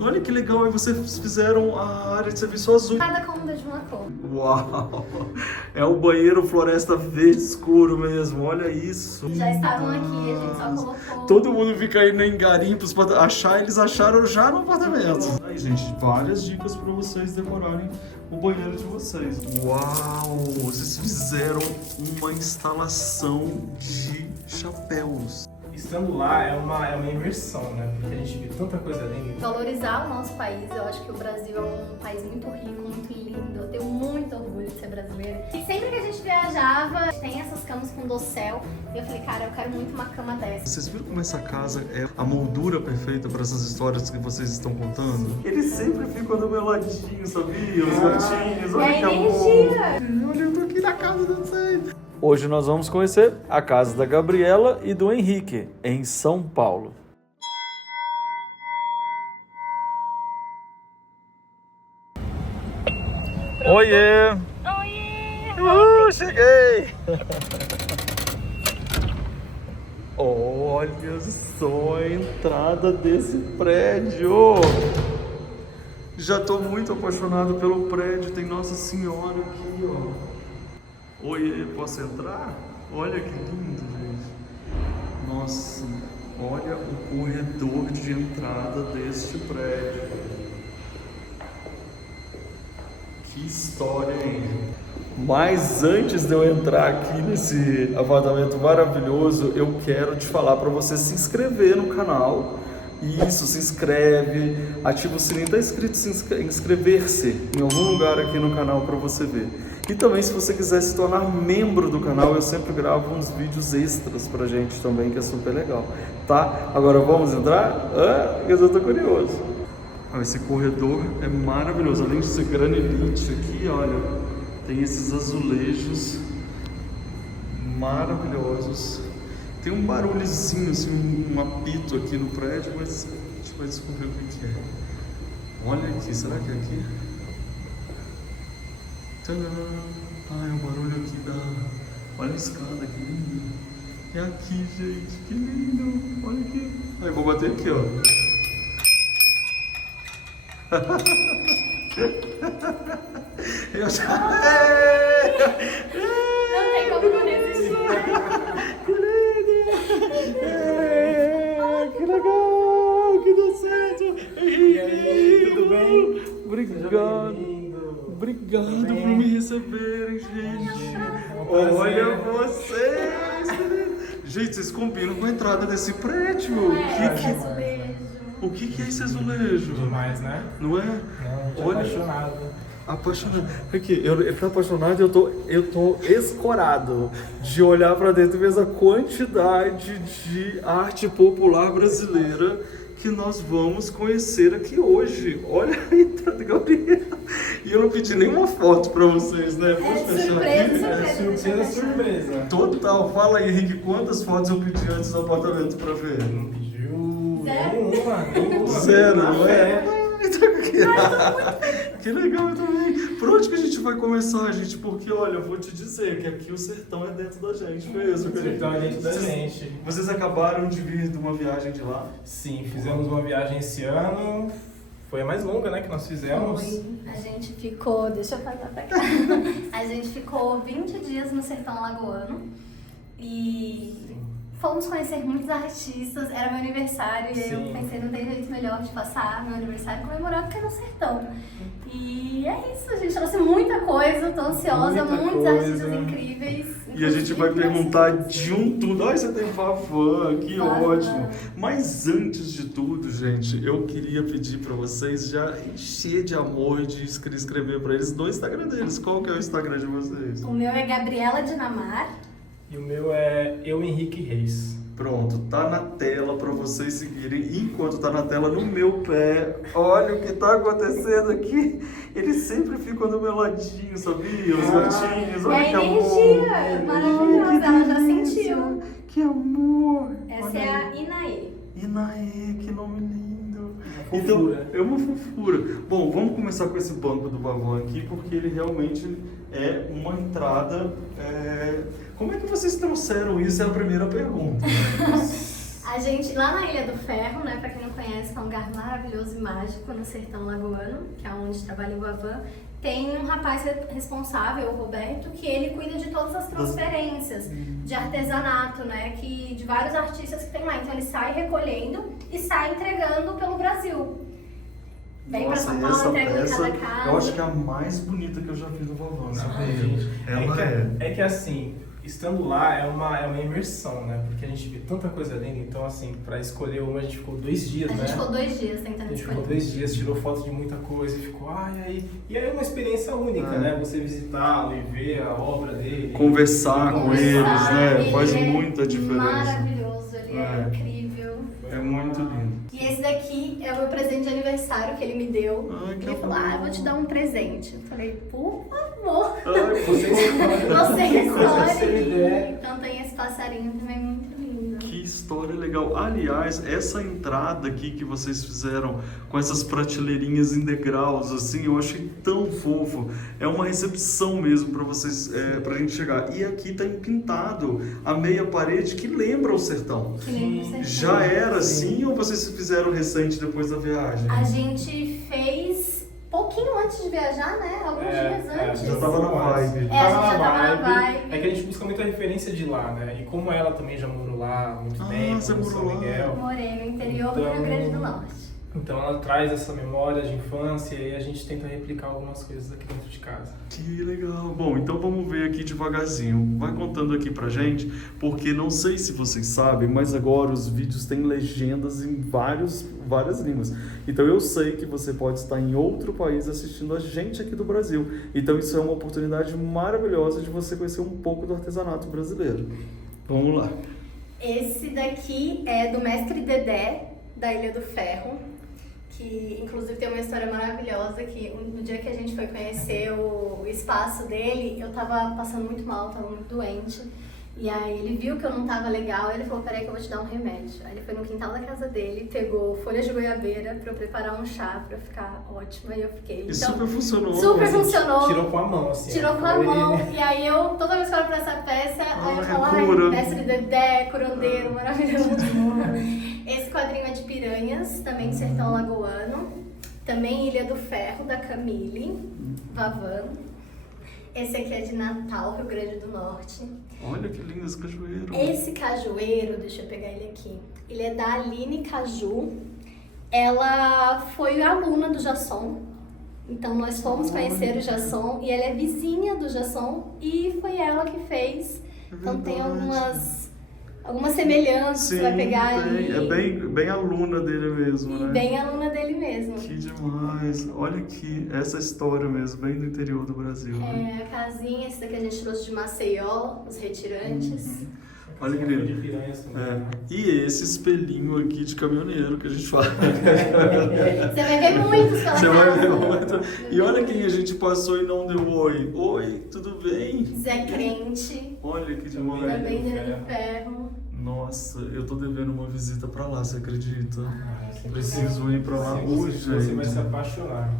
Olha que legal, aí vocês fizeram a área de serviço azul. Cada cômoda de uma cor. Uau! É o banheiro floresta verde escuro mesmo, olha isso. Já estavam aqui, a gente só colocou. Todo mundo fica indo em garimpos pra achar, eles acharam já no apartamento. Aí, gente, várias dicas pra vocês decorarem o banheiro de vocês. Uau! Vocês fizeram uma instalação de chapéus. Estando lá é uma imersão, né? Porque a gente vê tanta coisa linda. Valorizar o nosso país, eu acho que o Brasil é um país muito rico, muito lindo. Eu tenho muito orgulho de ser brasileira. E sempre que a gente viajava, tem essas camas com dossel. E eu falei, cara, eu quero muito uma cama dessa. Vocês viram como essa casa é a moldura perfeita para essas histórias que vocês estão contando? Eles sempre ficam do meu ladinho, sabia? Os gatinhos, olha que amor. Olha, eu tô aqui na casa de vocês. Hoje nós vamos conhecer a casa da Gabriela e do Henrique, em São Paulo. Oiê! Oiê! Cheguei! Olha só a entrada desse prédio! Já tô muito apaixonado pelo prédio, tem Nossa Senhora aqui, ó. Oi, posso entrar? Olha que lindo, gente. Nossa, olha o corredor de entrada deste prédio. Que história, hein? Mas antes de eu entrar aqui nesse apartamento maravilhoso, eu quero te falar para você se inscrever no canal. Isso, se inscreve, ativa o sininho, tá escrito inscrever-se em algum lugar aqui no canal para você ver. E também, se você quiser se tornar membro do canal, eu sempre gravo uns vídeos extras pra gente também, que é super legal, tá? Agora vamos entrar? Eu já tô curioso. Esse corredor é maravilhoso, além de ser granilite aqui, olha, tem esses azulejos maravilhosos. Tem um barulhozinho, assim, um apito aqui no prédio, mas a gente vai descobrir o que é. Olha aqui, será que é aqui? Tadã! Ah, é o barulho aqui da... Olha a escada, que lindo! É aqui, gente, que lindo! Olha aqui! Aí, vou bater aqui, ó. Eu já... Não tem como não resistir. Que lindo! Que legal! Que deu certo! E aí, tudo bem? Obrigado! Obrigado por me receberem, gente! Olha vocês! Gente, vocês combinam com a entrada desse prédio? O que é esse azulejo? Demais, né? Não é? Não, tô Olha, apaixonado. apaixonado. Aqui, ele tá apaixonado e eu tô escorado de olhar pra dentro e ver a quantidade de arte popular brasileira que nós vamos conhecer aqui hoje. Olha a entrada, Gabriela. E eu não pedi nenhuma foto pra vocês, né? Vamos fechar aqui. Surpresa. Total. Fala aí, Henrique, quantas fotos eu pedi antes do apartamento pra ver? Não pediu Zero. nenhuma. Zero, não é? Que legal também. Por onde que a gente vai começar, gente? Porque, olha, eu vou te dizer que aqui o sertão é dentro da gente mesmo. O sertão é dentro da gente. Vocês acabaram de vir de uma viagem de lá? Sim, fizemos uma viagem esse ano. Foi a mais longa, né, que nós fizemos. Foi. A gente ficou, deixa eu passar pra cá. A gente ficou 20 dias no sertão alagoano e fomos conhecer muitos artistas. Era meu aniversário e aí eu pensei, não tem jeito melhor de passar meu aniversário comemorado que é no sertão. E é isso, a gente trouxe muita coisa, tô ansiosa, muitos artistas incríveis. E a gente vai perguntar de um tudo. Ai, você tem Fafã, que ótimo. Mas antes de tudo, gente, eu queria pedir pra vocês já encher de amor e de escrever pra eles no Instagram deles. Qual que é o Instagram de vocês? O meu é Gabriela Dinamar. E o meu é Eu Henrique Reis. Pronto, tá na tela pra vocês seguirem. Enquanto tá na tela, no meu pé, olha o que tá acontecendo aqui. Eles sempre ficam do meu ladinho, sabia? Os gatinhos, olha que amor. Energia maravilhosa, ela já sentiu. Que amor. Essa Olha é a aí. Inaê. Inaê, que nome lindo. Fofura. Então, é uma fofura. Bom, vamos começar com esse banco do Vavan aqui, porque ele realmente é uma entrada... Como é que vocês trouxeram isso? É a primeira pergunta. A gente, lá na Ilha do Ferro, né, pra quem não conhece, que é um lugar maravilhoso e mágico no sertão lagoano, que é onde trabalha o Vavan, tem um rapaz responsável, o Roberto, que ele cuida de todas as transferências de artesanato, né, de vários artistas que tem lá. Então ele sai recolhendo e sai entregando pelo Brasil. Vem pra São Paulo, entrega em cada casa. Eu acho que é a mais bonita que eu já vi do Vavan, sabe? Gente, Ela é que assim, estando lá é uma imersão, né? Porque a gente vê tanta coisa linda, então assim, pra escolher uma a gente ficou 2 dias, né? A gente ficou 2 dias tentando A gente escolher. ficou 2 dias, tirou foto de muita coisa e ficou, e aí é uma experiência única, né? Você visitá-lo e ver a obra dele. Conversar com eles, né? Ele Faz é muita diferença. Maravilhoso, ele é incrível. É muito lindo. E esse daqui é o meu presente de aniversário que ele me deu. Ai, que Ele falou, amor. eu vou te dar um presente. Eu falei, por favor. Ai, Você Você você me escolhe. der. Então tem esse passarinho também muito lindo. que história legal. Aliás, essa entrada aqui que vocês fizeram com essas prateleirinhas em degraus, assim, eu achei tão fofo. É uma recepção mesmo para vocês, pra gente chegar. E aqui tá empintado a meia parede que lembra o sertão. Que lembra o sertão. Já era assim ou vocês fizeram recente depois da viagem? A gente fez pouquinho antes de viajar, né? Alguns dias antes. Já tava na vibe. É, a gente já tava na vibe. É que a gente busca muita referência de lá, né? E como ela também já morou lá há muito tempo, você no morou São lá. Miguel. Morei no interior do Então- Rio Grande do Norte. Então ela traz essa memória de infância e aí a gente tenta replicar algumas coisas aqui dentro de casa. Que legal. Bom, então vamos ver aqui devagarzinho. Vai contando aqui pra gente, porque não sei se vocês sabem, mas agora os vídeos têm legendas em várias línguas. Então eu sei que você pode estar em outro país assistindo a gente aqui do Brasil. Então isso é uma oportunidade maravilhosa de você conhecer um pouco do artesanato brasileiro. Vamos lá. Esse daqui é do mestre Dedé, da Ilha do Ferro, que inclusive tem uma história maravilhosa, que no dia que a gente foi conhecer o espaço dele, eu tava passando muito mal, tava muito doente. E aí ele viu que eu não tava legal, ele falou, peraí que eu vou te dar um remédio. Aí ele foi no quintal da casa dele, pegou folhas de goiabeira pra eu preparar um chá pra eu ficar ótima, e eu fiquei. E super funcionou. Super Assim, funcionou. Tirou com a mão, assim. Tirou com a mão, e aí eu, toda vez que eu olho pra essa peça, aí eu falo, cura. ai, mestre Dedé, curandeiro, maravilhoso. Esse quadrinho é de piranhas, também de sertão lagoano, também Ilha do Ferro, da Camille, Vavan. Esse aqui é de Natal, Rio Grande do Norte. Olha que lindo esse cajueiro. Esse cajueiro, deixa eu pegar ele aqui, ele é da Aline Caju. Ela foi aluna do Jasson. Então nós fomos conhecer o Jasson e ela é vizinha do Jasson e foi ela que fez. Então tem algumas semelhanças que você vai pegar ali. É bem aluna dele mesmo, E né? bem aluna dele mesmo. Que demais. Olha aqui, essa história mesmo, bem do interior do Brasil. Né? É, a casinha, esse daqui a gente trouxe de Maceió, os retirantes. Olha que de lindo. piranhas também, É. né? E esse espelhinho aqui de caminhoneiro que a gente fala. Você vai ver muitos pela Você casa. vai ver muito. E olha quem a gente passou e não deu oi. Oi, tudo bem? Zé Crente, Olha que também demais. de Ilha do Ferro. Nossa, eu tô devendo uma visita pra lá, você acredita? que Preciso ir pra lá Se hoje, você vai se gente. apaixonar.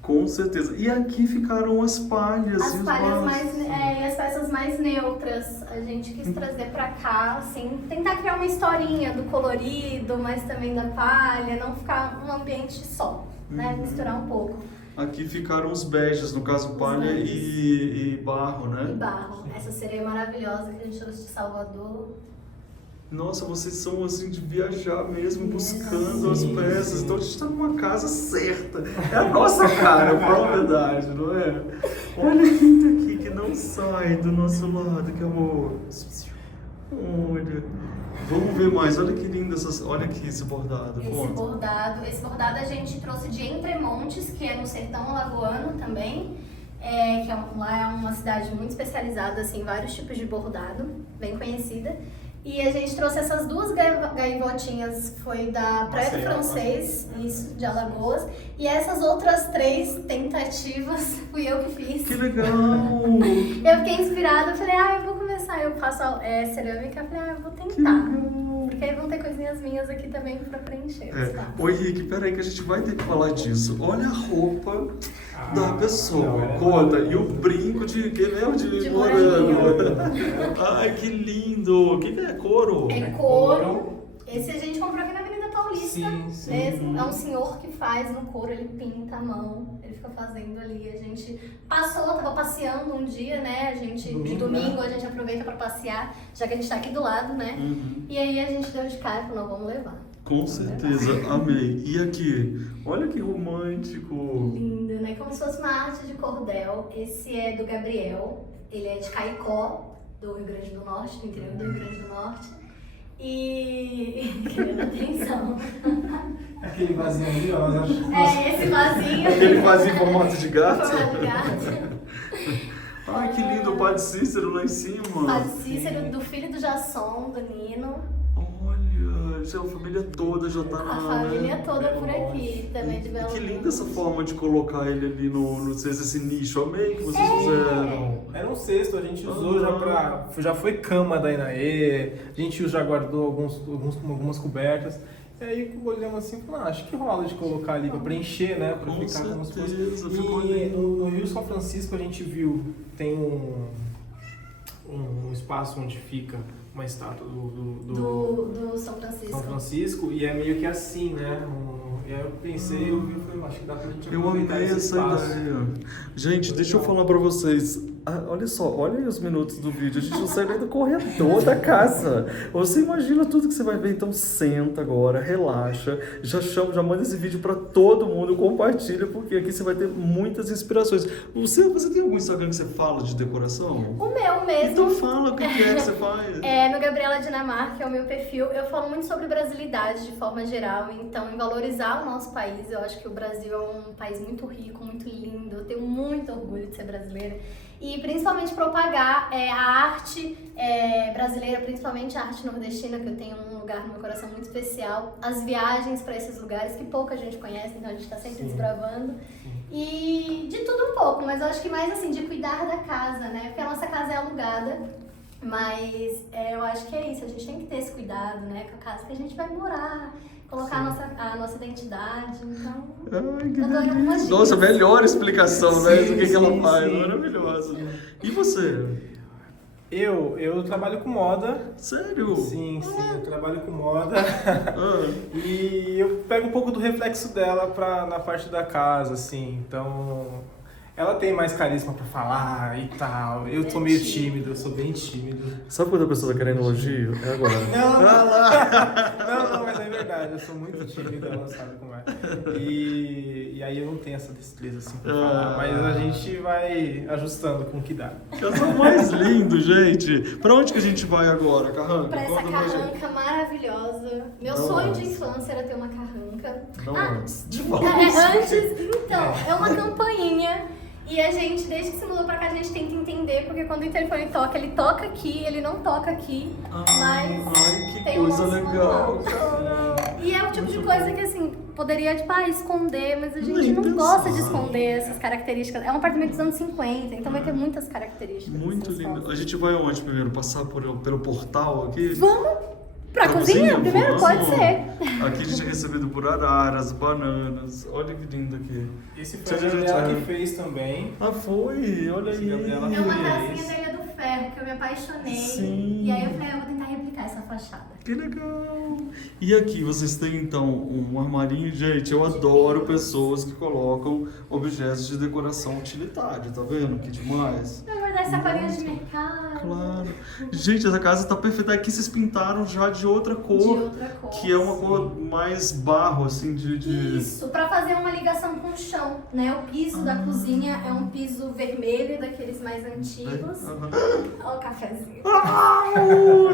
Com certeza. E aqui ficaram as palhas. e As os palhas vasos. e as peças mais neutras, a gente quis trazer pra cá, assim, tentar criar uma historinha do colorido, mas também da palha, não ficar um ambiente só, né? Misturar um pouco. Aqui ficaram os beges, no caso palha beges. e barro, E né? barro, essa sereia maravilhosa que a gente trouxe de Salvador. Nossa, vocês são assim de viajar mesmo, buscando as peças. Então a gente tá numa casa certa. É a nossa cara, fala a verdade, não é? Olha quem tá aqui que não sai do nosso lado, que amor. Olha. Vamos ver mais. Olha que lindo essas. Olha aqui esse bordado. Esse Conta. bordado a gente trouxe de Entremontes, que é no sertão alagoano também. Lá é uma cidade muito especializada assim, em vários tipos de bordado, bem conhecida. E a gente trouxe essas 2 gaivotinhas, foi da Praia do Maceió, Francês, isso, de Alagoas. E essas outras 3 tentativas fui eu que fiz. Que legal! Eu fiquei inspirada, falei, eu vou começar. Eu faço cerâmica, falei, eu vou tentar. Porque aí vão ter coisinhas minhas aqui também pra preencher. Tá? Ô Henrique, peraí que a gente vai ter que falar disso. Olha a roupa da pessoa, não, é conta. E o brinco de que mesmo? De morango. Ai, que lindo! O que é couro? É couro. Esse a gente comprou aqui na Avenida Paulista. manualista Sim. mesmo. É um senhor que faz no couro, ele pinta à mão, ele fica fazendo ali. A gente tava passeando um dia, né? De domingo a gente aproveita pra passear, já que a gente tá aqui do lado, né? E aí a gente deu de cara e falou, não, vamos levar. Com certeza, amei. E aqui, olha que romântico. Lindo, né? Como se fosse uma arte de cordel. Esse é do Gabriel, ele é de Caicó, do Rio Grande do Norte, do interior do Rio Grande do Norte. E querendo atenção. Aquele vasinho ali, ó. Esse vasinho. Aquele vasinho em formato de gato. Formato de gato. Ai, que lindo, o Padre Cícero lá em cima. Padre Cícero, do filho do Jasson, do Nino. Olha, a família toda já tá A lá, família né? toda por aqui, também de Belo Que linda Horizonte. essa forma de colocar ele ali no esse nicho. Amei que vocês fizeram. Era um cesto, a gente usou já foi cama da Inaê, a gente já guardou algumas cobertas. E aí olhamos assim e falamos, acho que rola de colocar ali pra preencher, né? Pra Com ficar como se fosse. certeza, ficou E lindo. no Rio São Francisco a gente viu, tem um espaço onde fica uma estátua Do São Francisco. São Francisco, e é meio que assim, né? E aí eu pensei, eu falei, acho que dá pra gente Eu aproveitar amei esse essa espaço. ideia. Gente, deixa eu falar pra vocês. Olha só, olha aí os minutos do vídeo. A gente não sai nem do corredor da casa. Você imagina tudo que você vai ver. Então senta agora, relaxa. Já manda esse vídeo pra todo mundo, compartilha, porque aqui você vai ter muitas inspirações. Você tem algum Instagram que você fala de decoração? O meu mesmo. Então fala o que é que você faz. No Gabriela Dinamarca, é o meu perfil. Eu falo muito sobre brasilidade de forma geral, então em valorizar o nosso país. Eu acho que o Brasil é um país muito rico, muito lindo. Eu tenho muito orgulho de ser brasileira. E principalmente propagar a arte brasileira, principalmente a arte nordestina, que eu tenho um lugar no meu coração muito especial. As viagens para esses lugares que pouca gente conhece, então a gente está sempre desbravando. E de tudo um pouco, mas eu acho que mais assim, de cuidar da casa, né? Porque a nossa casa é alugada, mas eu acho que é isso, a gente tem que ter esse cuidado, né? Com a casa que a gente vai morar, colocar a nossa identidade, então... Ai, que eu dou algumas dicas. Nossa, melhor explicação, né? Do que ela faz. sim. Maravilhosa. E você? Eu trabalho com moda. Sério? Sim, eu trabalho com moda. Ah, E eu pego um pouco do reflexo dela na parte da casa, assim. Então, ela tem mais carisma pra falar e tal. Eu sou meio tímido, eu sou bem tímido. sabe quando a pessoa tá querendo elogio? É agora. Não, mas é verdade, eu sou muito tímido, ela sabe como é. E aí eu não tenho essa destreza assim pra falar, mas a gente vai ajustando com o que dá. Casal mais lindo, gente. Pra onde que a gente vai agora, Carranca? Pra essa Conta pra gente. carranca maravilhosa. Meu Não, sonho de antes. infância era ter uma carranca. Não Ah, antes. De volta. antes, então, é uma campainha. E a gente, desde que se mudou pra cá, a gente tenta entender, porque quando o telefone toca, ele toca aqui, ele não toca aqui, mas Ai, que tem um coisa nosso legal, manual. cara. E é o tipo de coisa que, assim, poderia, tipo, esconder, mas a gente Nem não pensar. gosta de esconder essas características. É um apartamento dos anos 50, então vai ter muitas características. Muito essas lindo. fotos. A gente vai aonde primeiro? Passar pelo portal aqui? Vamos pra cozinha? Primeiro? Vamos. Pode ser. Aqui a gente é recebido por araras, bananas. Olha que lindo aqui. Esse foi a Gabriela que fez também. Ah, foi? Olha Esse aí. Gabriela É uma fez. casinha da Ilha do Ferro, que eu me apaixonei. Sim. E aí eu falei, eu vou tentar replicar essa fachada. Que legal! E aqui vocês têm então um armarinho, gente. Eu adoro pessoas que colocam objetos de decoração utilitária, tá vendo? Que demais! Vai guardar sacolinhas de mercado. Claro! Gente, essa casa tá perfeita. Aqui vocês pintaram já de outra cor, De outra cor. que é uma cor mais barro, assim, de... Isso, pra fazer uma ligação com o chão, né? O piso da cozinha é um piso vermelho, daqueles mais antigos. Aham. Olha o cafezinho.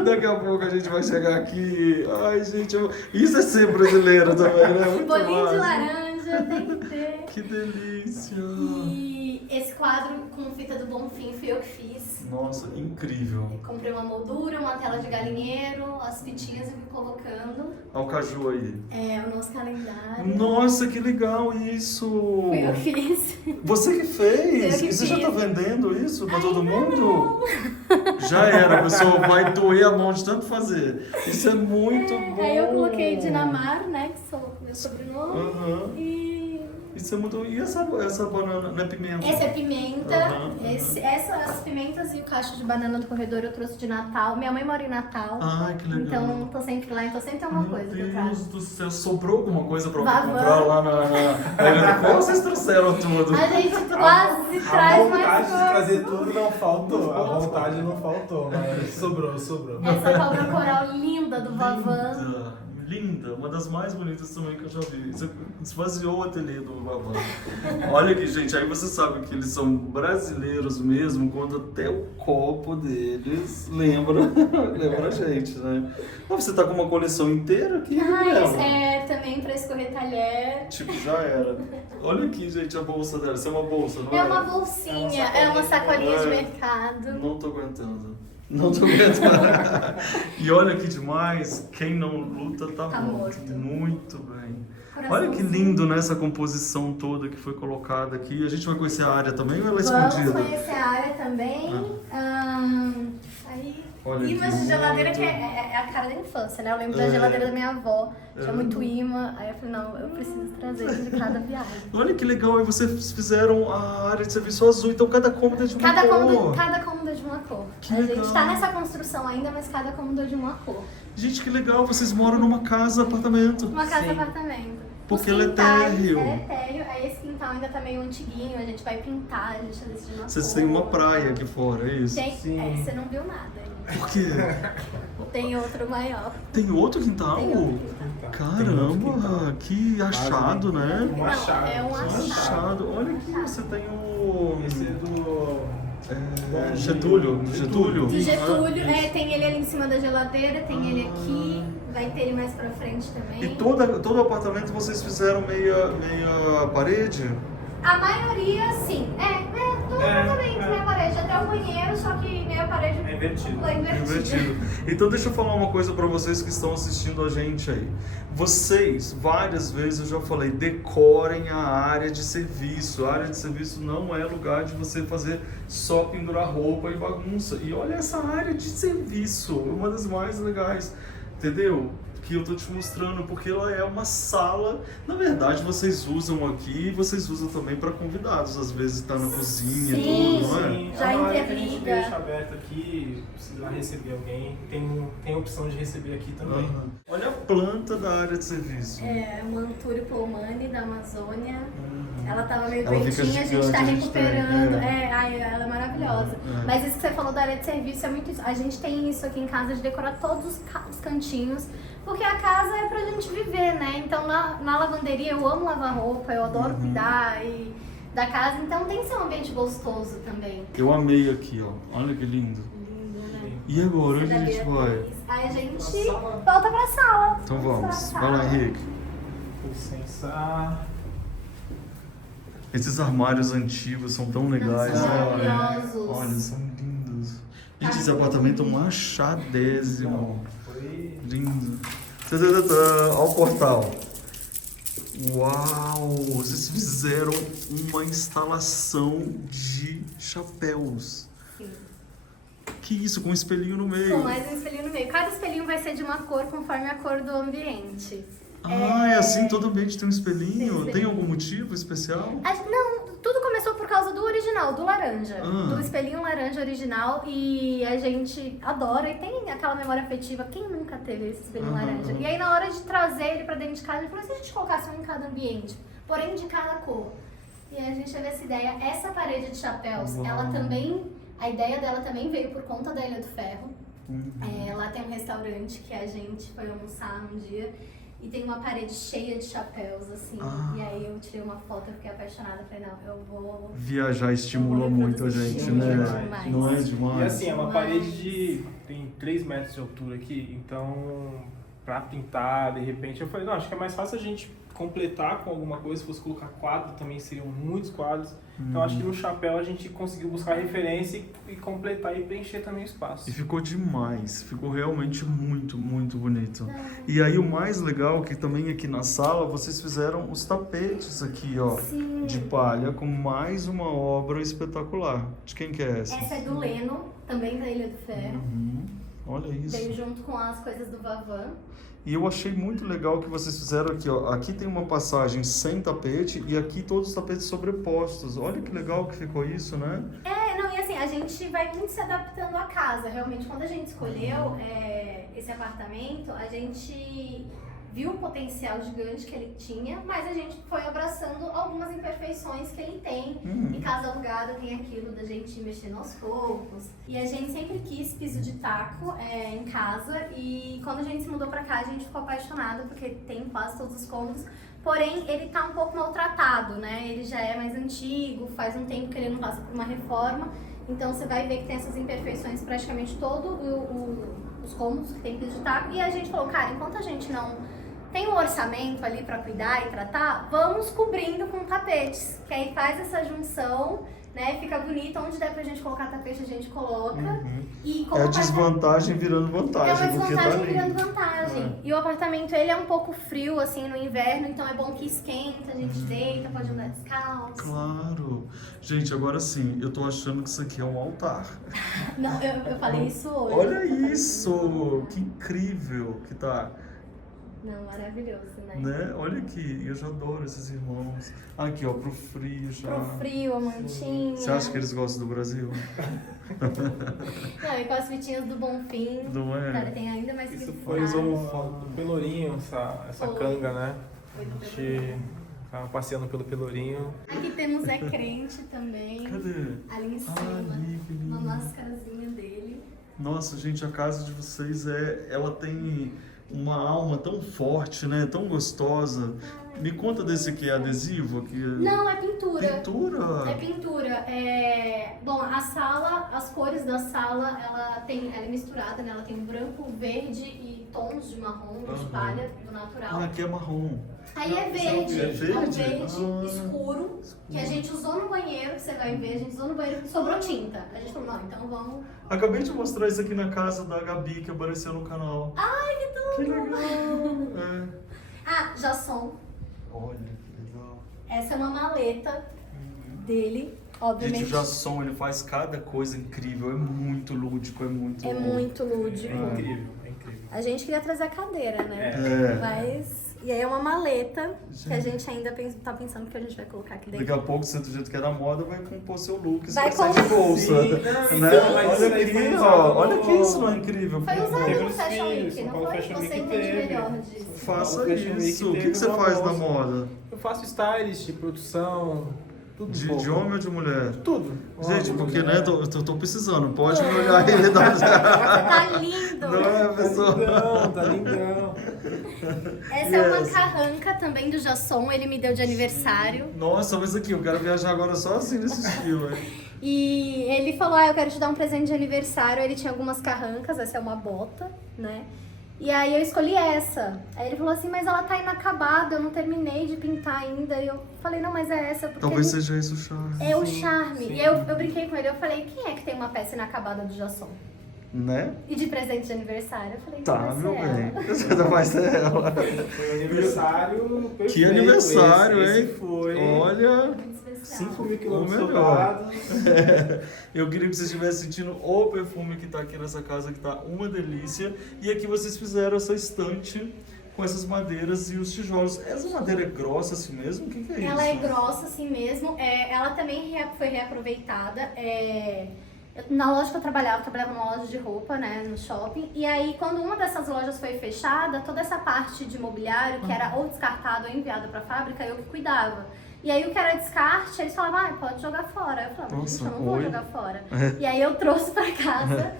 Daqui a pouco a gente vai chegar aqui. Ai, gente, isso é ser brasileiro também, né? Muito Bolinho de massa. laranja, tem que ter. Que delícia! E esse quadro com fita do Bonfim fui eu que fiz. Nossa, incrível. Comprei uma moldura, uma tela de galinheiro, as fitinhas eu fui colocando. Olha o caju aí. É o nosso calendário. Nossa, que legal isso! Fui eu que fiz. Você que fez? Eu que E você já fiz. tá vendendo isso pra todo mundo? Já era, a pessoa vai doer a mão de tanto fazer. Isso é muito bom. Aí eu coloquei Dinamar, né, que sou meu sobrenome. Aham. E Isso é muito... E essa banana, não é pimenta? Essa é pimenta, Aham. essas pimentas e o cacho de banana do corredor eu trouxe de Natal. Minha mãe mora em Natal. Ai, que legal. Então tô sempre lá, então sempre tem uma coisa que eu Meu trago. Deus do céu, sobrou alguma coisa pra eu Vavã. comprar lá na Ilha do Ferro? Vocês trouxeram tudo? A gente quase A traz vontade mais de coisa. trazer tudo não faltou. A vontade não faltou, mas sobrou. Essa cobra coral linda do Vavan. Linda, uma das mais bonitas também que eu já vi. Isso esvaziou o ateliê do Vavan. Olha aqui, gente, aí você sabe que eles são brasileiros mesmo, quando até o copo deles lembra a gente, né? Mas você tá com uma coleção inteira aqui, né? Isso é também pra escorrer talher. Tipo, já era. Olha aqui, gente, a bolsa dela. Isso é uma bolsa, não é? É uma bolsinha, é uma sacolinha de É. mercado. Não tô aguentando. Não tô aguentando. E olha que demais, quem não luta tá morto. morto. Muito bem. Olha que Coraçãozinho. lindo, né, essa composição toda que foi colocada aqui. A gente vai conhecer a área também ou ela é Vamos escondida? conhecer a área também. Aí, Olha imãs aqui, de geladeira muito. que é a cara da infância, né? Eu lembro É. da geladeira da minha avó, tinha É. muito imã. Aí eu falei, não, eu preciso trazer de cada viagem. Olha que legal, aí vocês fizeram a área de serviço azul, então cada cômodo é de uma Cada cor. cômodo é de uma cor. Que A gente legal. tá nessa construção ainda, mas cada cômodo é de uma cor. Gente, que legal, vocês moram numa casa, apartamento. Uma casa Sim. apartamento. Porque Os ela é quintais, térreo. Ela é térreo, aí esse quintal ainda tá meio antiguinho, a gente vai pintar, a gente decidiu uma Vocês cor. têm uma praia aqui fora, é isso? Sim. Você não viu nada ainda. Por quê? Tem outro maior. Tem outro quintal? Tem outro quintal. Caramba, que achado, né? Um Não, achado. é um achado. Achado. Olha aqui, você tem o Esse é do... Getúlio. Do Getúlio, tem ele ali em cima da geladeira, tem ele aqui, vai ter ele mais pra frente também. E todo apartamento vocês fizeram meia parede? A maioria, sim. Todo apartamento, é. meia parede, até o banheiro, só que meia parede É invertido. foi invertida. Invertido. Então deixa eu falar uma coisa pra vocês que estão assistindo a gente aí. Vocês, várias vezes eu já falei, decorem a área de serviço. A área de serviço não é lugar de você fazer só pendurar roupa e bagunça. E olha essa área de serviço, uma das mais legais, entendeu? Que eu tô te mostrando, porque ela é uma sala. Na verdade, vocês usam aqui e vocês usam também para convidados. Às vezes tá na cozinha e Sim, tudo, não é? Sim, Já é uma área que a gente interliga. deixa aberta aqui, precisar receber alguém, tem a opção de receber aqui também. Aham. Olha a planta da área de serviço. É uma Antúrio Plomani da Amazônia. Ela tava meio Ela fica doentinha, a gente tá gigante, a gente tem, recuperando. é. Ela é maravilhosa. É. Mas isso que você falou da área de serviço é muito isso. A gente tem isso aqui em casa de decorar todos os cantinhos, porque a casa é pra gente viver, né? Então na lavanderia eu amo lavar roupa, eu adoro cuidar da casa, então tem que ser um ambiente gostoso também. Eu amei aqui, ó. Olha que lindo. Lindo, né? E agora, onde a gente vai? Aí a gente volta pra sala. Então pra vamos. sala. Vai lá, Henrique. Licença. Esses armários antigos são tão legais, São né? maravilhosos. Olha, são lindos. Gente, esse apartamento é um achadésimo. Foi... Lindo. Olha o portal. Uau! Vocês fizeram uma instalação de chapéus. Sim. Que isso, com um espelhinho no meio. Com mais um espelhinho no meio. Cada espelhinho vai ser de uma cor conforme a cor do ambiente. Ah, é assim, todo ambiente tem um espelhinho? Tem Tem algum motivo especial? Não, tudo começou por causa do original, do laranja. Ah. Do espelhinho laranja original. E a gente adora e tem aquela memória afetiva. Quem nunca teve esse espelhinho Aham, laranja? aham. E aí na hora de trazer ele pra dentro de casa, a gente falou, se a gente colocasse um em cada ambiente, porém de cada cor. E aí a gente teve essa ideia. Essa parede de chapéus, Uau. ela também... A ideia dela também veio por conta da Ilha do Ferro. Uhum. Lá tem um restaurante que a gente foi almoçar um dia e tem uma parede cheia de chapéus, assim. Ah. E aí eu tirei uma foto, eu fiquei apaixonada. Falei, não, eu vou... Viajar estimula Eu vou muito a reproduzir gente, muito né? demais. Não é demais? E assim, é uma Mas- parede de... tem 3 metros de altura aqui, então pra pintar, de repente, eu falei, não, acho que é mais fácil a gente completar com alguma coisa, se fosse colocar quadro, também seriam muitos quadros. Então acho que no chapéu a gente conseguiu buscar referência e completar e preencher também o espaço. E ficou demais, ficou realmente muito, muito bonito. E aí o mais legal é que também aqui na sala vocês fizeram os tapetes aqui, ó, Sim. de palha, com mais uma obra espetacular. De quem que é essa? Essa é do Leno, também da Ilha do Ferro. Uhum. Olha isso. Veio junto com as coisas do Vavan. E eu achei muito legal que vocês fizeram aqui, ó. Aqui tem uma passagem sem tapete e aqui todos os tapetes sobrepostos. Olha que legal que ficou isso, né? Não, e assim, a gente vai muito se adaptando à casa. Realmente, quando a gente escolheu esse apartamento, a gente viu o potencial gigante que ele tinha, mas a gente foi abraçando algumas imperfeições que ele tem. Em casa alugada tem aquilo da gente mexer aos poucos. E a gente sempre quis piso de taco em casa, e quando a gente se mudou pra cá, a gente ficou apaixonado, porque tem quase todos os cômodos. Porém, ele tá um pouco maltratado, né? Ele já é mais antigo, faz um tempo que ele não passa por uma reforma. Então você vai ver que tem essas imperfeições praticamente todos os cômodos que tem piso de taco. E a gente falou, cara, enquanto a gente não tem um orçamento ali pra cuidar e tratar, vamos cobrindo com tapetes. Que aí faz essa junção, né? Fica bonito. Onde der pra gente colocar tapete, a gente coloca. E como É a desvantagem virando vantagem. é uma porque desvantagem tá virando lindo. vantagem. E o apartamento, ele é um pouco frio, assim, no inverno, então é bom que esquenta, a gente deita, pode andar descalço. Claro. Gente, agora sim, eu tô achando que isso aqui é um altar. Não, eu falei isso hoje. Olha isso! Que incrível que tá. Não, maravilhoso, né? Né? Olha aqui, eu já adoro esses irmãos. Aqui, ó, pro frio já. Pro frio, a mantinha. Você acha que eles gostam do Brasil? Não, e com as fitinhas do Bonfim. Não é? Cara, tem ainda mais Isso felicidade. foi do Pelourinho, essa Foi. canga, né? Foi do A gente tava passeando pelo Pelourinho. Aqui temos Zé Crente também. Cadê? Ali em cima. Ali, que lindo. Uma máscarazinha dele. Nossa, gente, a casa de vocês ela tem uma alma tão forte, né? Tão gostosa. Me conta desse aqui, é adesivo? Aqui Não, é pintura. Pintura? É pintura. Bom, a sala, as cores da sala, ela é misturada, né? Ela tem branco, verde e tons de marrom, de palha, do natural. Ah, aqui é marrom. Aí é verde, É verde? um verde Ah. escuro, que a gente usou no banheiro, que você vai ver, a gente usou no banheiro, sobrou tinta. A gente falou, não, então vamos... Acabei de mostrar isso aqui na casa da Gabi, que apareceu no canal. Ai, que Que tudo! legal! É. Ah, Jasson. Olha, que legal. Essa é uma maleta dele, obviamente. Gente, o Jasson, ele faz cada coisa incrível. É muito lúdico, é muito... É muito lúdico. É incrível, é incrível. A gente queria trazer a cadeira, né? É. Mas... E aí é uma maleta que a gente ainda tá pensando que a gente vai colocar aqui dentro. Daqui a pouco, você do jeito que é da moda, vai compor seu look. Vai Vai sair de bolsa. Sim, Né? mas Olha isso aí foi aqui, usado ó. Olha no- que isso não é incrível. Foi usado Teve no os Fashion filhos, Week, São não Paulo foi? Fashion Você Week entende teve. melhor disso. Faça Fashion Week isso. O que teve você uma faz na bolsa. moda? Eu faço stylist, produção, tudo um De pouco. homem ou de mulher? Tudo. Gente, Homem, porque, mulher. né, tô precisando. Pode me olhar aí. Você tá lindo! Não é, Tá pessoal? lindão, tá lindão. Essa é uma Yes. carranca também do Jasson, ele me deu de aniversário. Nossa, mas aqui, eu quero viajar agora só assim, nesse estilo, hein? E ele falou, eu quero te dar um presente de aniversário. Ele tinha algumas carrancas, essa é uma bota, né? E aí eu escolhi essa. Aí ele falou assim, mas ela tá inacabada, eu não terminei de pintar ainda. E eu falei, não, mas é essa, porque Talvez ele- seja isso o charme. é o Sim, charme. sim. E eu brinquei com ele, eu falei, quem é que tem uma peça inacabada do Jasson? Né? E de presente de aniversário, eu falei, Tá, vai ser meu ela. bem. Você vai ser ela. Foi um aniversário perfeito. Que aniversário, esse, hein? Esse foi Olha, Muito especial. 5.000 O quilômetros melhor. rodados. eu queria que vocês estivessem sentindo o perfume que tá aqui nessa casa, que tá uma delícia. E aqui vocês fizeram essa estante com essas madeiras e os tijolos. Essa madeira é grossa assim mesmo? O que é isso? Ela é grossa assim mesmo. Ela também foi reaproveitada. Na loja que eu trabalhava numa loja de roupa, né, no shopping. E aí, quando uma dessas lojas foi fechada, toda essa parte de mobiliário, que era ou descartado ou enviado pra fábrica, eu que cuidava. E aí, o que era descarte, eles falavam, pode jogar fora. Eu falava, gente, eu não vou oi. jogar fora. E aí, eu trouxe pra casa.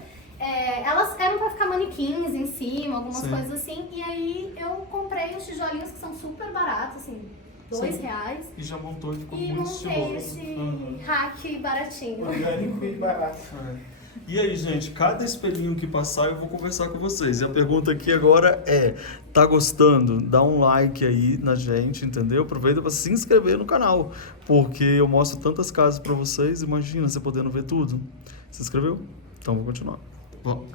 Elas eram pra ficar manequins em cima, algumas Sim. coisas assim. E aí, eu comprei os tijolinhos que são super baratos, assim, R$2. E já montou e ficou E muito montei estiloso. esse Uhum. hack baratinho. Orgânico e barato. E aí, gente, cada espelhinho que passar eu vou conversar com vocês. E a pergunta aqui agora é, tá gostando? Dá um like aí na gente, entendeu? Aproveita para se inscrever no canal, porque eu mostro tantas casas para vocês, imagina você podendo ver tudo. Se inscreveu? Então vou continuar. Bom,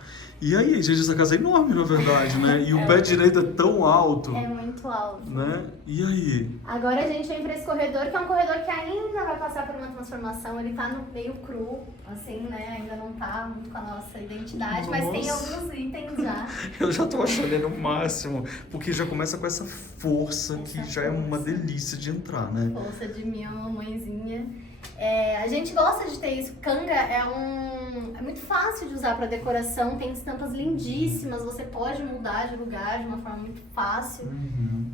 E aí, gente, essa casa é enorme, na verdade, né? E o pé direito é tão alto, É muito alto. né? E aí? Agora a gente vem para esse corredor, que é um corredor que ainda vai passar por uma transformação. Ele tá no meio cru, assim, né? Ainda não tá muito com a nossa identidade, mas tem Nossa. alguns itens já. Eu já tô achando ele no máximo, porque já começa com essa força que Essa já é uma força. delícia de entrar, né? Força de minha mamãezinha. A gente gosta de ter isso. Canga é muito fácil de usar para decoração, tem estampas lindíssimas, você pode mudar de lugar de uma forma muito fácil.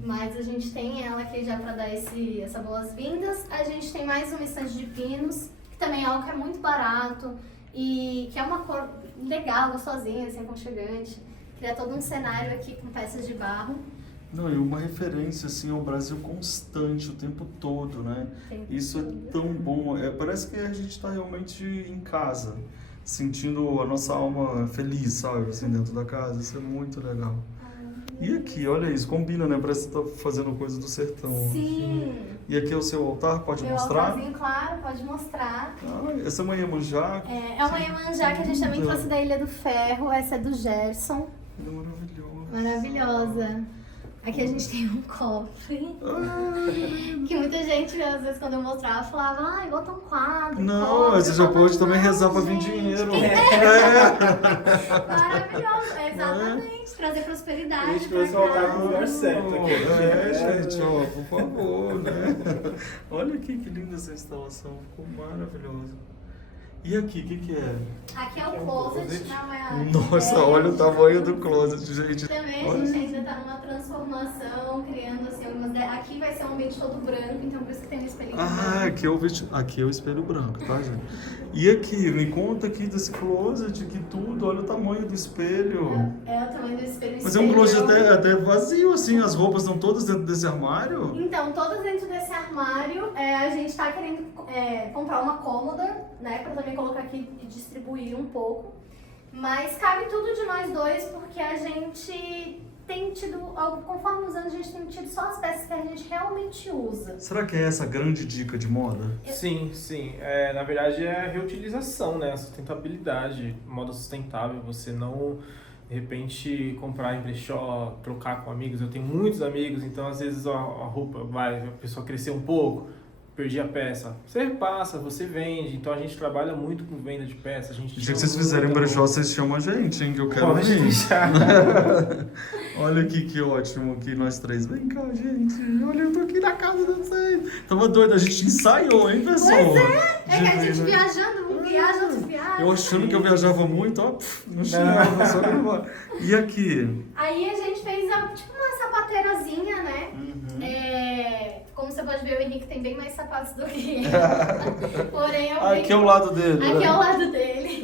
Mas a gente tem ela aqui já para dar essa boas-vindas. A gente tem mais uma estante de pinos, que também é algo que é muito barato e que é uma cor legal, gostosinha, assim, aconchegante. Cria todo um cenário aqui com peças de barro. Não, e uma referência assim ao Brasil constante o tempo todo, né? Isso é tão bom. Parece que a gente está realmente em casa, sentindo a nossa alma feliz, sabe? Assim, dentro da casa. Isso é muito legal. E aqui, olha isso, combina, né? Parece que você tá fazendo coisa do sertão. Sim! E aqui é o seu altar, pode Meu mostrar? altarzinho, claro, pode mostrar. Ah, essa é uma Iemanjá. É uma Iemanjá que a gente também trouxe da Ilha do Ferro. Essa é do Gerson. É maravilhosa. Maravilhosa. Aqui a gente tem um cofre. Que muita gente, às vezes, quando eu mostrava, falava, ai, bota um quadro. Não, cofre. você já Eu pode falava, também "Não, rezar pra vir gente, dinheiro. Maravilhoso, exatamente. Trazer prosperidade. A gente trouxe o altar casa. no lugar certo aqui. Gente, ó, por favor, né? Olha aqui que linda essa instalação, ficou maravilhosa. E aqui, o que é? Aqui é o closet, não é a... Nossa, olha o tamanho do closet, gente. Também a gente ainda tá numa transformação, criando assim algumas... Aqui vai ser um ambiente todo branco, então por isso que tem um espelhinho branco. Aqui é o espelho branco, tá, gente? E aqui, me conta aqui desse closet, que tudo, olha o tamanho do espelho. É o tamanho do espelho. Mas é um closet até vazio, assim, as roupas estão todas dentro desse armário? Então, todas dentro desse armário, a gente tá querendo comprar uma cômoda, né, pra também colocar aqui e distribuir um pouco. Mas cabe tudo de nós dois, porque a gente tem tido, conforme os anos, a gente tem tido só as peças que a gente realmente usa. Será que é essa a grande dica de moda? Sim, sim. Na verdade é a reutilização, né? A sustentabilidade, moda sustentável. Você não, de repente, comprar em brechó, trocar com amigos. Eu tenho muitos amigos, então às vezes a roupa a pessoa crescer um pouco, perdi a peça. Você repassa, você vende. Então a gente trabalha muito com venda de peça. A gente O dia que vocês fizerem brechó, vocês chamam a gente, hein? Que eu quero Pode vir. deixar. Olha aqui que ótimo que nós três. Vem cá, gente. Olha, eu tô aqui na casa de vocês. Tava doido, a gente ensaiou, hein, pessoal? Pois é que a gente viajando, um viaja, outro viaja. Eu achando que eu viajava muito, ó, não chegava, só gravar. E aqui? Aí a gente fez tipo uma sapateirazinha, né? Como você pode ver, o Henrique tem bem mais sapatos do que eu. Porém, eu Aqui é o lado dele. Aqui né? é o lado dele.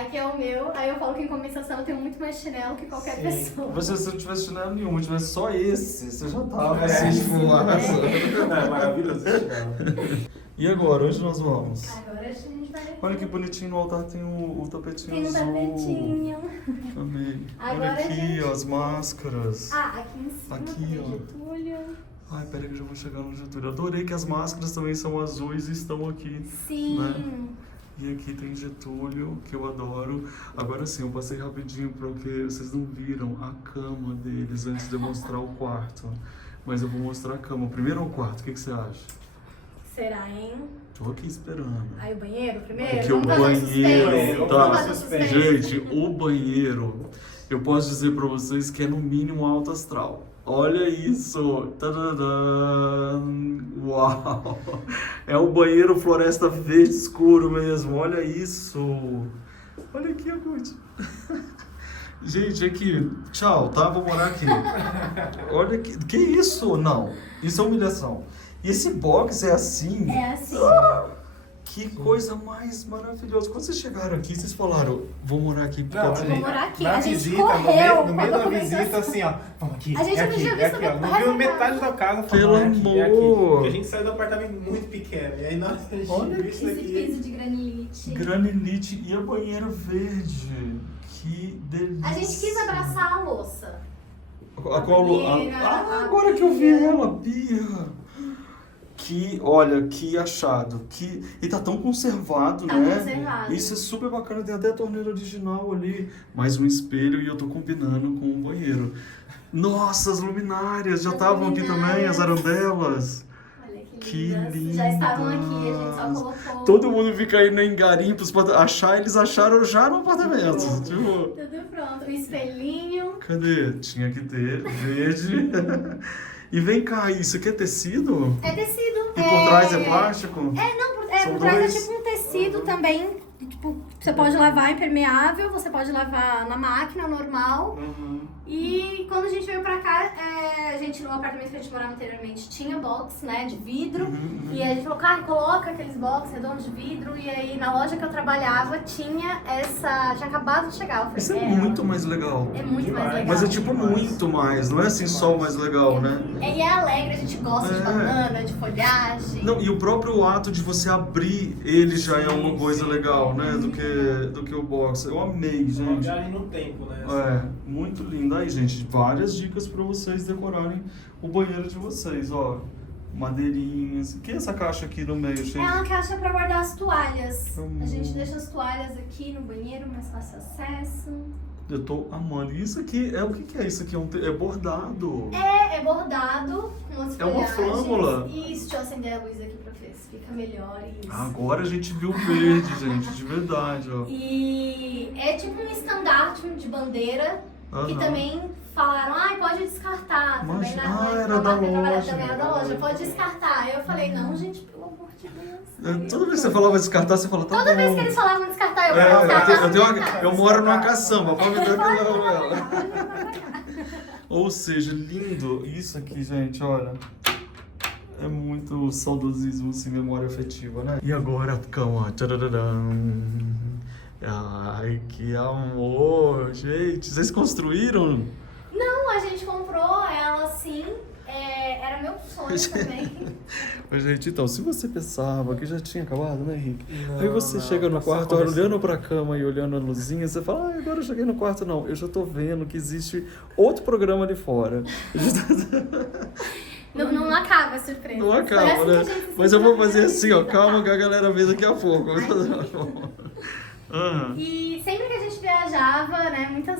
Aqui é o meu. Aí eu falo que em compensação eu tenho muito mais chinelo que qualquer Sim. pessoa. Você, se não tivesse chinelo nenhum, tivesse só esse, você já tava É. assim, tipo, massa. É maravilhoso esse chinelo. E agora, onde nós vamos? Agora a gente vai... Olha que bonitinho, no altar tem o tapetinho Tem um azul. tapetinho. Amei. Olha Agora a aqui, gente- ó, as máscaras. Aqui em cima Aqui, tem ó. Getúlio. Ai, peraí que eu já vou chegar no Getúlio. Adorei que as máscaras também são azuis e estão aqui. Sim. Né? E aqui tem Getúlio, que eu adoro. Agora sim, eu passei rapidinho porque vocês não viram a cama deles antes de eu mostrar o quarto. Mas eu vou mostrar a cama. Primeiro ou o quarto? O que você acha? Será, hein? Tô aqui esperando. Aí o banheiro primeiro? Porque o Vamos fazer um banheiro, suspense. tá. Vamos fazer um suspense. Gente, o banheiro, eu posso dizer pra vocês que é no mínimo alto astral. Olha isso! Tadadã. Uau! É o banheiro floresta verde escuro mesmo, olha isso! Olha aqui, Agude. Gente, aqui, tchau, tá? Vou morar aqui. Olha aqui, que isso? Não, isso é humilhação. E esse box é assim? É assim. Que coisa mais maravilhosa. Quando vocês chegaram aqui, vocês falaram, vou morar aqui. Porque Não, aqui- Vou morar aqui. Na A gente visita, correu no meio quando da começou visita, essa- assim, ó. Vamos aqui, A gente é não aqui, tinha é visto aqui, ó. o Não resto viu da metade casa. da casa, Pelo falou, é aqui, é aqui. amor. Porque a gente saiu do apartamento muito pequeno, e aí nós a gente Olha viu isso Esse aqui. piso de granilite. Granilite e a banheira verde. Que delícia. A gente quis abraçar a louça. A qual- banheira, a agora que eu vi pia. ela, Bia. olha, que achado. E tá tão conservado, Tá né? conservado. Isso é super bacana, tem até a torneira original ali. Mais um espelho e eu tô combinando com o banheiro. Nossa, as luminárias já As estavam aqui também, as luminárias. arandelas. Olha que Que lindas. Já estavam aqui, a gente só lindas. colocou. Todo mundo fica indo em garimpos pra achar, eles acharam já no apartamento. Tipo, Tudo pronto. O espelhinho. cadê? Tinha que ter, verde. E vem cá, isso aqui é tecido? É tecido. E por trás é plástico? São Por trás dois. é tipo um tecido também. Tipo, você pode lavar impermeável, você pode lavar na máquina normal. Uhum. E quando a gente veio pra cá, a gente, no apartamento que a gente morava anteriormente, tinha box, né, de vidro. E a gente falou, cara, coloca aqueles box redondos de vidro. E aí, na loja que eu trabalhava, tinha acabado de chegar. Eu falei, Isso é muito mais legal. É muito mais legal. Mas é tipo muito mais, não é assim só o mais legal, né? E é alegre, a gente gosta de É. banana, de folhagem. Não, e o próprio ato de você abrir ele já é uma coisa legal, né? Do que o box. Eu amei, Uma gente. viagem no tempo, né? É, muito lindo. Aí, gente, várias dicas para vocês decorarem o banheiro de vocês, ó. Madeirinhas. O que é essa caixa aqui no meio, gente? É uma caixa pra guardar as toalhas. Amor. A gente deixa as toalhas aqui no banheiro, mais fácil acesso. Eu tô amando. E isso aqui, o que que é isso aqui? É bordado. É bordado com as É uma folhagens. flâmula. Isso, deixa eu acender a luz aqui pra ver se fica melhor isso. Agora a gente viu o verde, gente, de verdade, ó. E é tipo um estandarte de bandeira que Aham. também falaram, pode descartar. Mas- Também na era da marca que eu trabalhava, loja. também era da loja, pode descartar. Aí eu falei, não, gente, pelo amor de Deus. Toda vez que você falava descartar, você fala, tá Toda bom. vez que eles falavam descartar, eu É, vou descartar. eu moro numa caçamba, pode me dar. Ou seja, lindo. Isso aqui, gente, olha. É muito saudosismo, assim, memória afetiva, né? E agora a cama. Tchararam. Ai, que amor. Gente, vocês construíram? Não, a gente comprou ela assim. Era meu sonho também. Mas, gente, então, se você pensava que já tinha acabado, né, Henrique? Não, Aí você não, chega no tá só quarto, começando. olhando pra cama e olhando a luzinha, você fala, agora eu cheguei no quarto. Não, eu já tô vendo que existe outro programa ali fora. Não acaba a surpresa. Não Foi acaba, assim que né? a gente se Mas eu vou sentiu fazer na assim, ó, vida, calma tá? que a galera vê daqui a pouco. Ah, E sempre que a gente viajava, né, muitas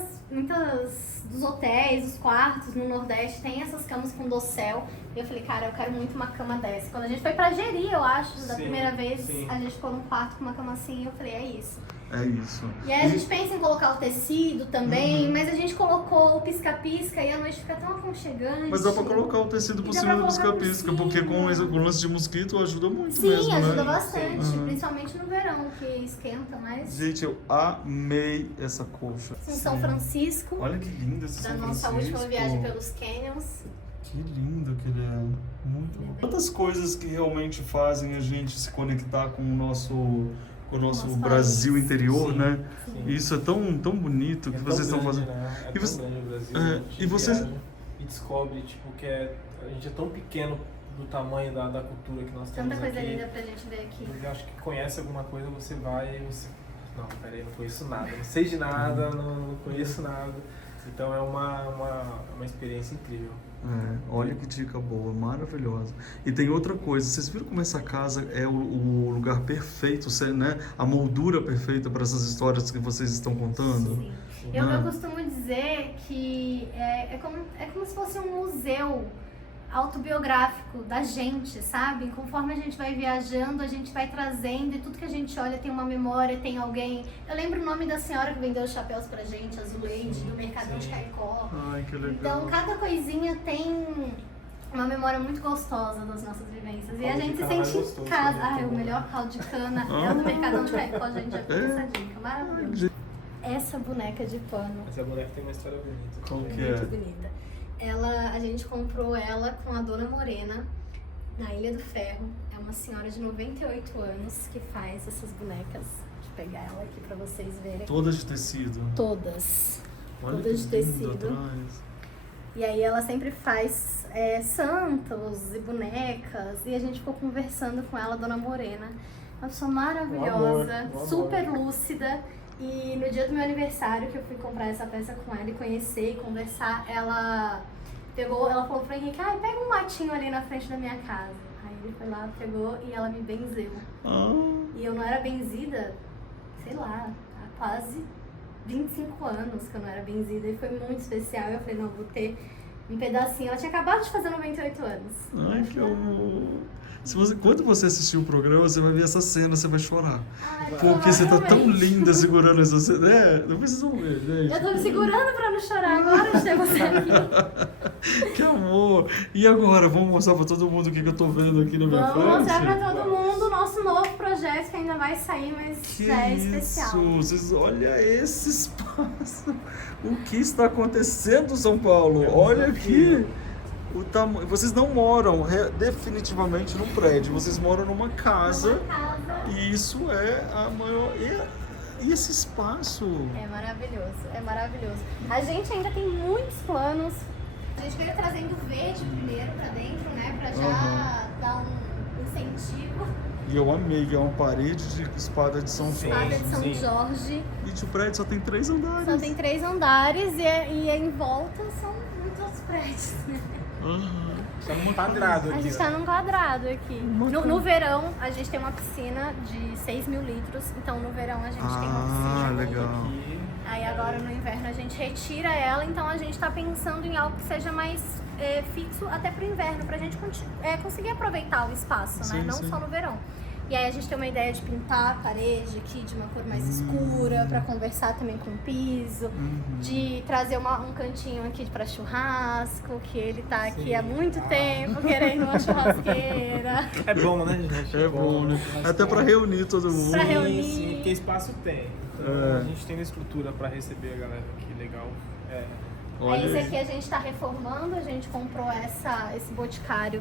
dos hotéis, dos quartos no Nordeste tem essas camas com dossel. E eu falei, cara, eu quero muito uma cama dessa. Quando a gente foi pra Jeri, eu acho, da Sim, primeira vez, sim. a gente ficou num quarto com uma cama assim e eu falei, é isso. é isso. E aí a gente pensa em colocar o tecido também, Uhum. mas a gente colocou o pisca-pisca e a noite fica tão aconchegante. Mas dá pra colocar o tecido por E dá cima pra do colocar por pisca-pisca, cima. porque com o lance de mosquito ajuda muito Sim, mesmo, ajuda né? bastante, Uhum. principalmente no verão, que esquenta mais. Gente, eu amei essa colcha. Em São Francisco, Olha que lindo esse da São nossa Francisco. última viagem pelos canyons. Que lindo que ele é. Muito bom. Quantas coisas que realmente fazem a gente se conectar com o nosso Nosso Brasil país. interior, Sim. né? Sim. Isso é tão bonito que É vocês tão estão grande, fazendo. né? É E tão você- grande o Brasil. é, a gente e vocês- viaja e descobre tipo, que a gente é tão pequeno do tamanho da cultura que nós temos Tanta coisa aqui. linda pra gente ver aqui. Eu acho que conhece alguma coisa, você vai e você... Não, peraí, não conheço nada. Não sei de nada, não conheço nada. Então é uma experiência incrível. Olha que dica boa, maravilhosa. E tem outra coisa, vocês viram como essa casa é o lugar perfeito, né? A moldura perfeita para essas histórias que vocês estão contando? Sim. Sim. Eu costumo dizer que é como se fosse um museu autobiográfico da gente, sabe? Conforme a gente vai viajando, a gente vai trazendo e tudo que a gente olha tem uma memória, tem alguém. Eu lembro o nome da senhora que vendeu os chapéus pra gente, a Zuleide, do Mercadão de sim. Caicó. Ai, que legal. Então, cada coisinha tem uma memória muito gostosa das nossas vivências. E a Caldo de gente se cana mais sente em gostoso, casa. né? O melhor caldo de cana é o do Mercadão de Caicó, gente. Já fica essa dica. Maravilhoso. Essa boneca de pano Essa boneca tem uma história bonita. Qual que muito é? bonita. A gente comprou ela com a Dona Morena, na Ilha do Ferro. É uma senhora de 98 anos que faz essas bonecas. Deixa eu pegar ela aqui pra vocês verem. Todas de tecido. Todas. Olha Todas que de lindo tecido. atrás. E aí ela sempre faz santos e bonecas. E a gente ficou conversando com ela, Dona Morena. Uma pessoa maravilhosa, Um amor. super lúcida. E no dia do meu aniversário, que eu fui comprar essa peça com ela e conhecer e conversar, ela falou pro Henrique, pega um matinho ali na frente da minha casa. Aí Ele foi lá, pegou e ela me benzeu. Ah, E eu não era benzida, sei lá, há quase 25 anos que eu não era benzida. E foi muito especial. Eu falei, não, vou ter um pedacinho. Ela tinha acabado de fazer 98 anos. ai, que amor. Quando você assistir o programa, você vai ver essa cena, você vai chorar. Ai, Porque você tá tão provavelmente. linda segurando essa cena. É, depois vocês vão ver, gente. Eu tô me segurando pra não chorar agora, chegou você aqui. Que amor! E agora, vamos mostrar pra todo mundo o que eu tô vendo aqui na minha Vamos frente? mostrar pra todo mundo o nosso novo projeto que ainda vai sair, mas Que já é isso? especial. Vocês, olha esse espaço! O que está acontecendo, São Paulo? Olha aqui! O tamanho. Vocês não moram definitivamente num prédio, vocês moram numa casa. Uma casa. E isso é a maior. E esse espaço? É maravilhoso, é maravilhoso. A gente ainda tem muitos planos. A gente veio trazendo verde primeiro pra dentro, né? Pra já dar um incentivo. E eu amei, que é uma parede de espada de São Sim. Jorge. Espada de São sim. Jorge. Gente, o prédio só tem 3 andares. Só tem 3 andares e em volta são muitos outros prédios, né? Aham. Tá num quadrado A aqui. gente tá num quadrado aqui. No verão, a gente tem uma piscina de 6 mil litros. Então, no verão, a gente tem uma piscina. legal. Aqui. Aí, agora, no inverno, a gente retira ela. Então, a gente tá pensando em algo que seja mais fixo até pro inverno. Pra gente conseguir aproveitar o espaço, né? Sim, Não sim. só no verão. E aí, a gente tem uma ideia de pintar a parede aqui de uma cor mais escura. Pra conversar também com o piso. De trazer um cantinho aqui pra churrasco. Que ele tá aqui há muito tempo querendo uma churrasqueira. É bom, né, gente? É bom, né? Até pra reunir todo mundo. Pra Sim, reunir. sim, porque espaço tem. Então, É. a gente tem a estrutura pra receber a galera aqui, legal. É. Olha Aí esse aí. aqui a gente tá reformando, a gente comprou esse boticário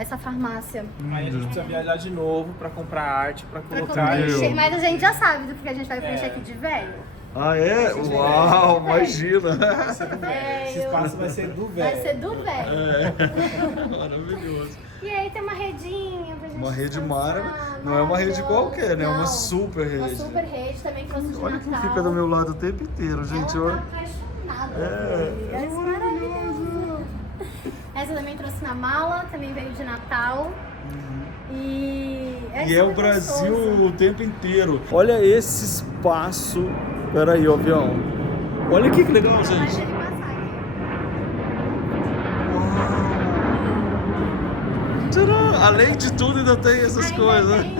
essa farmácia. Aí a gente precisa viajar de novo pra comprar arte, pra Pra colocar. Meu. preencher. Mas a gente já sabe do que a gente vai preencher É. aqui de velho. Ah, é? Uau, imagina! Vai ser do velho. Esse espaço vai ser do velho. Vai ser do velho. Maravilhoso. E aí tem uma redinha pra gente Uma rede descansar, mara. Não é uma rede nada. qualquer, né? É uma Não, super Uma rede. super rede também trouxe de Olha quem Natal. fica do meu lado o tempo inteiro, gente. Ela Olha. tá apaixonada. É, É maravilhoso. Essa também trouxe na mala, também veio de Natal. E E é o super Brasil gostoso. o tempo inteiro. Olha esse espaço. Peraí, ó, avião. Olha aqui que legal, Mas gente. ele passar aqui. Tcharam! Além de tudo, ainda tem essas Ainda coisas. tem.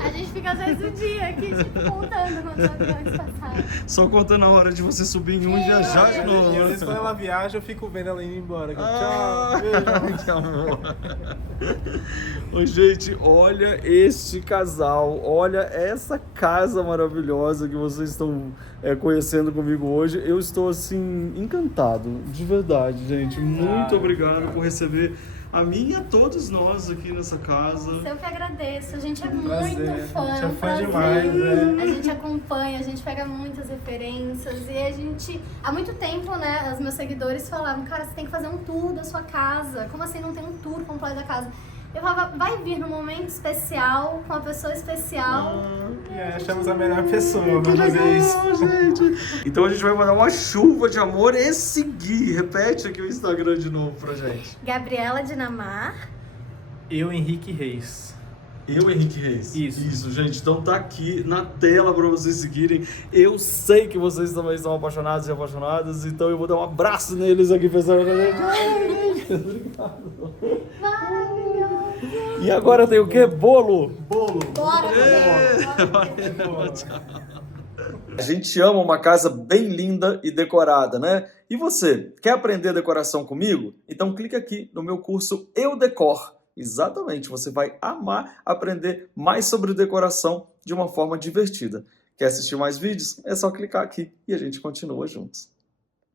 A gente fica às vezes o dia aqui, tipo, contando quantos aviões passaram. Só contando a hora de você subir em um e viajar de E às novo. vezes quando ela viaja, eu fico vendo ela indo embora. Ah, Tchau, beijo. que amor. Ô, gente, olha este casal, olha essa casa maravilhosa que vocês estão conhecendo comigo hoje. Eu estou, assim, encantado, de verdade, gente. Muito obrigado por receber a mim e a todos nós aqui nessa casa. Eu que agradeço, a gente é Prazer, muito fã. a gente é fã prazer. demais, né? A gente acompanha, a gente pega muitas referências e a gente, há muito tempo, né, os meus seguidores falavam, cara, você tem que fazer um tour da sua casa. Como assim não tem um tour completo da casa? Eu falava, vai vir num momento especial, com uma pessoa especial. E aí achamos a melhor pessoa pra Que fazer legal, isso. gente. Então a gente vai mandar uma chuva de amor e seguir. Repete aqui o Instagram de novo pra gente. Gabriela Dinamar. Eu, Henrique Reis. Eu, Henrique Reis. Isso. Gente. Então tá aqui na tela pra vocês seguirem. Eu sei que vocês também estão apaixonados e apaixonadas, então eu vou dar um abraço neles aqui, pessoal. Ai, gente, obrigado. Maravilhoso. E agora tem o quê? Bolo? Bolo. Bora, Bolo. A gente ama uma casa bem linda e decorada, né? E você, quer aprender decoração comigo? Então clica aqui no meu curso Eu Decor. Exatamente, você vai amar aprender mais sobre decoração de uma forma divertida. Quer assistir mais vídeos? É só clicar aqui e a gente continua juntos.